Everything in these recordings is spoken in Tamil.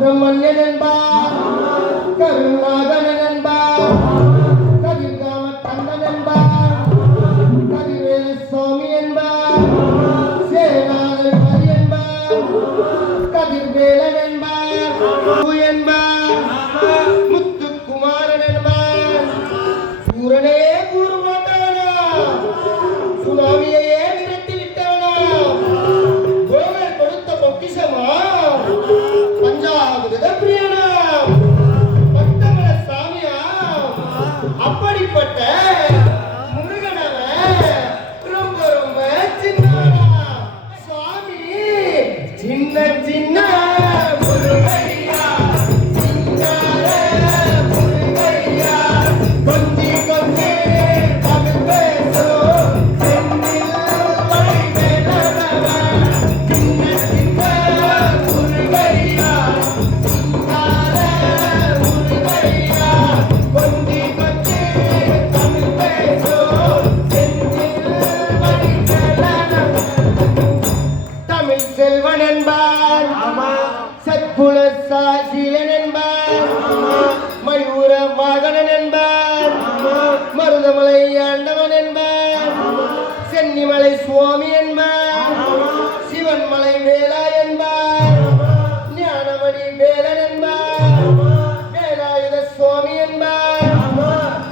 சுப்பிரமணியன் என்பார், கருணாகரன் என்பார், கதிர்காம கந்தன் என்பார், கதிர்வேலு சுவாமி என்பார், சேனாதன் ஹரி என்பார், கதிர்வேலன் என்பார், என்பார், முத்துக்குமாரன் என்பார். சூரனே கூறுமாட்டானா, சுனாமியையே விரட்டி விட்டானா, கோவர் கொடுத்த பொக்கிஷமா, பஞ்சாவது பிரியனா, பக்தமல சாமியா, அப்படிப்பட்ட முருகனவன் ரொம்ப ரொம்ப சின்னவனா. சுவாமி சின்ன சின்ன முருகையா, சிங்கார முருகையா, கொஞ்சி கொஞ்சி தமிழ் பேசும் செந்தில் வடிவேலவன். சின்ன சின்ன முருகையா, சிங்கார முருகையா, கொஞ்சி கொஞ்சி தமிழ் பேசும் செந்தில் வடிவேலவன். தமிழ் செல்வன் என்பார், சத்குல சாசீலன் என்பார், மயூர வாகனன் என்பார், மருதமலை ஆண்டவன் என்பார், சென்னிமலை சுவாமி என்பார், சிவன்மலை வேலா என்பார், ஞானமணி வேலன் என்பார், வேலாயுத சுவாமி என்பார்,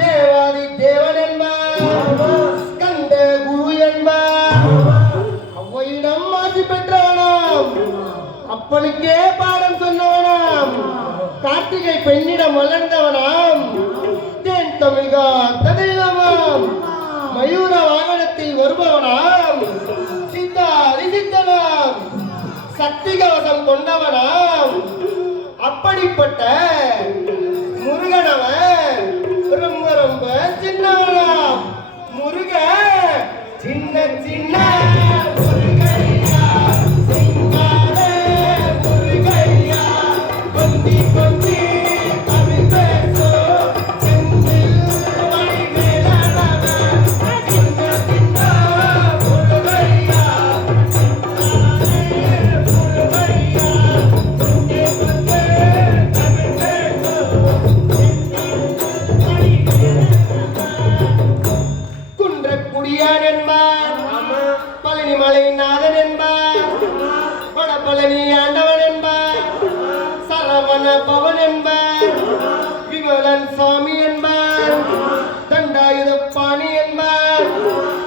தேவாதி தேவன் என்பார், ஸ்கந்த குரு என்பார். அவ்வையிடம் ஆசி பெற்றவனாம், அப்பனுக்கே பாடம் சொன்னவனாம், கார்த்திகை பெண்ணிடம் வளர்ந்தவனாம், தேன் தமிழ் காத்த தெய்வமாம், மயூர வாகனத்தில் வருபவனாம், சித்தாரி சித்தனாம், சக்தி கவசம் கொண்டவனாம். அப்படிப்பட்ட முருகனவன் ரொம்ப ரொம்ப சின்னவனாம். முருக சின்ன சின்ன முருகையா, சிங்கார முருகையா, கொஞ்சி கொஞ்சி தமிழ் பேசும் செந்தில் வடிவேலவன். சின்ன சின்ன முருகையா, சிங்கார முருகையா, கொஞ்சி கொஞ்சி தமிழ் பேசும் செந்தில் வடிவேலவன். குன்றக்குடியான் என்பார், பழனிமலை நாதன் என்பார், வடபழனி ஆண்டவன் என்பார், சரவண பவன் என்பார், விமலன் சாமி என்பார், தண்டாயுத பாணி என்பார்,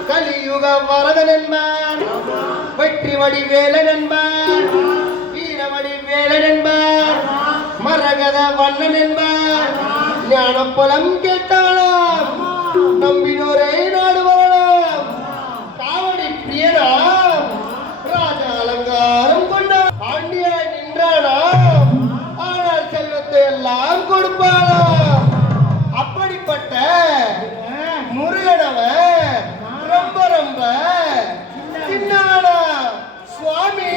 கலியுக வரதன் என்பார், வெற்றி வடிவேலன் என்பார், வீரவடி வேலன் என்பார், மரகத வண்ணன் என்பார், ஞானப்பழம் கேட்டாளாம், நம்பினோரை நாடுவாளாம், காவடி பிரியனாம், ராஜ அலங்காரம் கொண்ட ஆண்டியா நின்றானாம், ஆனால் செல்வத்தை எல்லாம் கொடுப்பாளாம். அப்படிப்பட்ட முருகனவன் ரொம்ப ரொம்ப சின்னவனா. சுவாமி